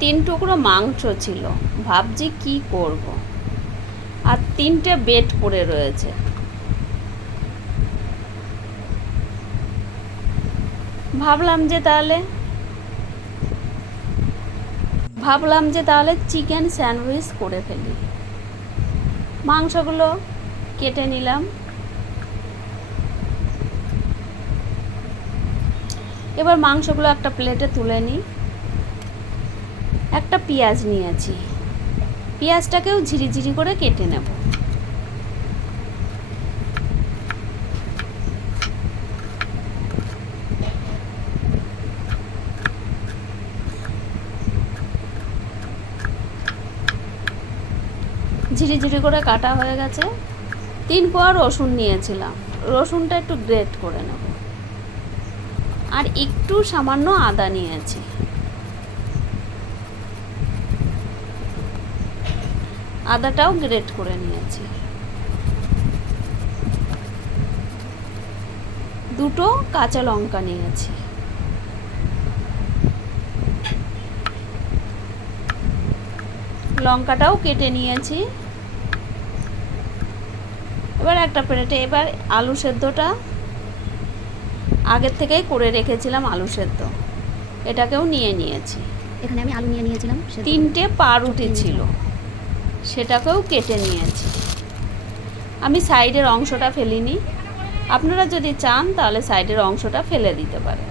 3 টুকরো মাংস ছিল, ভাবছি কি করব। আর 3টে বেড পড়ে রয়েছে। ভাবলাম যে তাহলে চিকেন স্যান্ডউইচ করে ফেলি। মাংসগুলো কেটে নিলাম। এবার মাংসগুলো একটা প্লেটে তুলে নিই। একটা পেঁয়াজ নিয়েছি, পেঁয়াজটাকেও ঝিরিঝিরি করে কেটে নেব। ঝিরিঝিরি করে কাটা হয়ে গেছে। 3 কোয়া রসুন নিয়েছিলাম, রসুনটা একটু গ্রেট করে নেব। আর একটু সামান্য আদা নিয়েছি। আদাটাও গ্রেট করে নিয়েছি। 2টো কাঁচা লঙ্কা নিয়েছি। লঙ্কাটাও কেটে নিয়েছি। এবার একটা প্লেটে আলু সেদ্ধটা আগের থেকেই করে রেখেছিলাম, আলু সেদ্ধ এটাকেও নিয়ে নিয়েছি। এখানে আমি আলু নিয়ে নিয়েছিলাম। 3টে পাউরুটি ছিল, সেটাকেও কেটে নিয়েছি। আমি সাইডের অংশটা ফেলিনি, আপনারা যদি চান তাহলে সাইডের অংশটা ফেলে দিতে পারেন।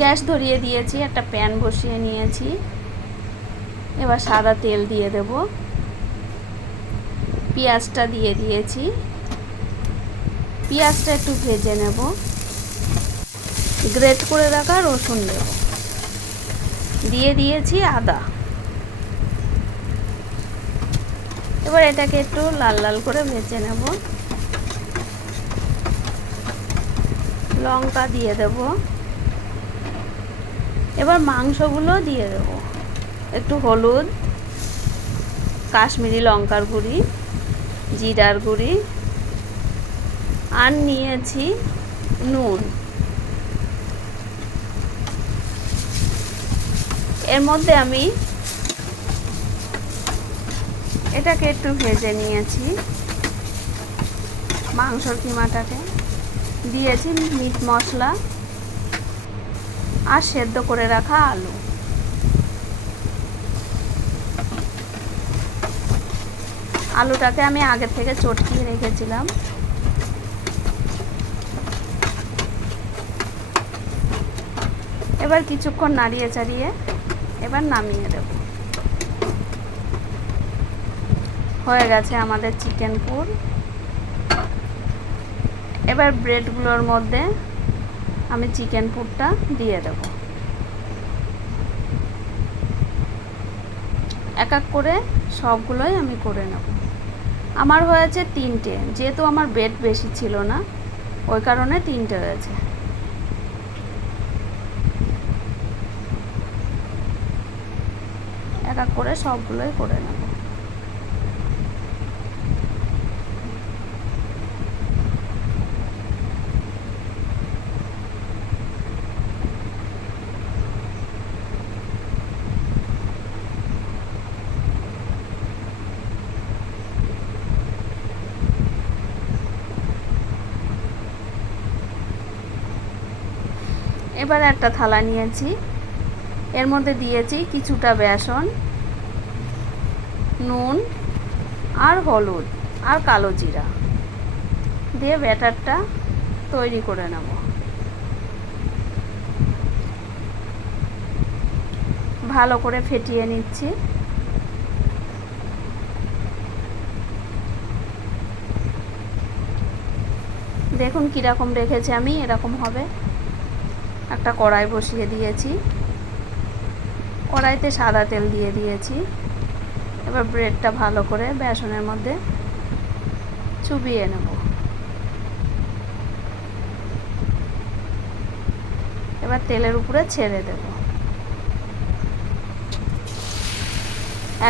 গ্যাস ধরিয়ে দিয়েছি, একটা প্যান বসিয়ে নিয়েছি। এবার সাদা তেল দিয়ে দেব। পেঁয়াজটা দিয়ে দিয়েছি, পেঁয়াজটা একটু ভেজে নেব। গ্রেট করে রাখা রসুন দেব, দিয়ে দিয়েছি আদা। এবার এটাকে একটু লাল লাল করে ভেজে নেব। লঙ্কা দিয়ে দেব। এবার মাংসগুলো দিয়ে দেব। একটু হলুদ, কাশ্মীরি লঙ্কার গুঁড়ি, জিরার গুঁড়ি, আর নিয়েছি নুন। এর মধ্যে আমি এটাকে একটু ভেজে নিয়েছি। মাংসর কিমাটাকে দিয়েছি মিট মশলা আর সেদ্ধ করে রাখা আলু। আলুটাকে আমি আগে থেকে চটকিয়ে রেখেছিলাম। এবার কিছুক্ষণ নাড়িয়ে চাড়িয়ে এবার নামিয়ে দেব। হয়ে গেছে আমাদের চিকেন পুর। এবার ব্রেডগুলোর মধ্যে আমি চিকেন পুরটা দিয়ে দেব। এক এক করে সবগুলোই আমি করে নেব। আমার হয়েছে 3টে, যেহেতু আমার ব্রেড বেশি ছিল না ওই কারণে 3টে হয়েছে। এক এক করে সবগুলোই করে নেব। এবার একটা থালা নিয়েছি, এর মধ্যে দিয়েছি কিছুটা বেসন, নুন আর হলুদ আর কালো জিরা দিয়ে ব্যাটারটা তৈরি করে নেব। ভালো করে ফেটিয়ে নিচ্ছি। দেখুন কীরকম রেখেছি আমি, এরকম হবে। একটা কড়াই বসিয়ে দিয়েছি, কড়াইতে সাদা তেল দিয়ে দিয়েছি। এবার ব্রেডটা ভালো করে বেসনের মধ্যে চুবিয়ে নেব। এবার তেলের উপরে ছেড়ে দেব।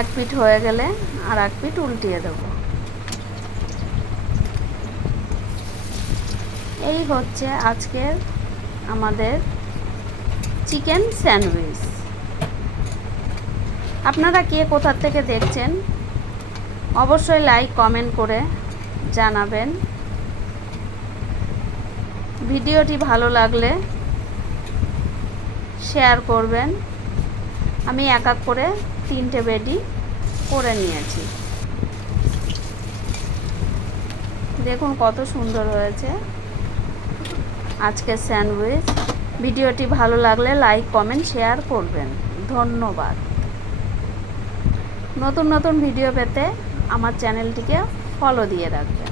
এক পিঠ হয়ে গেলে আর এক পিঠ উল্টিয়ে দেব। এই হচ্ছে আজকের আমাদের চিকেন স্যান্ডউইচ। আপনারা কে কোথা থেকে দেখছেন অবশ্যই লাইক কমেন্ট করে জানাবেন। ভিডিওটি ভালো লাগলে শেয়ার করবেন। আমি এক এক করে 3টে বেডি করে নিয়েছি। দেখুন কত সুন্দর হয়েছে আজকের স্যান্ডউইচ। ভিডিওটি ভালো লাগলে লাইক কমেন্ট শেয়ার করবেন। ধন্যবাদ। নতুন নতুন ভিডিও পেতে আমার চ্যানেলটিকে ফলো দিয়ে রাখবেন।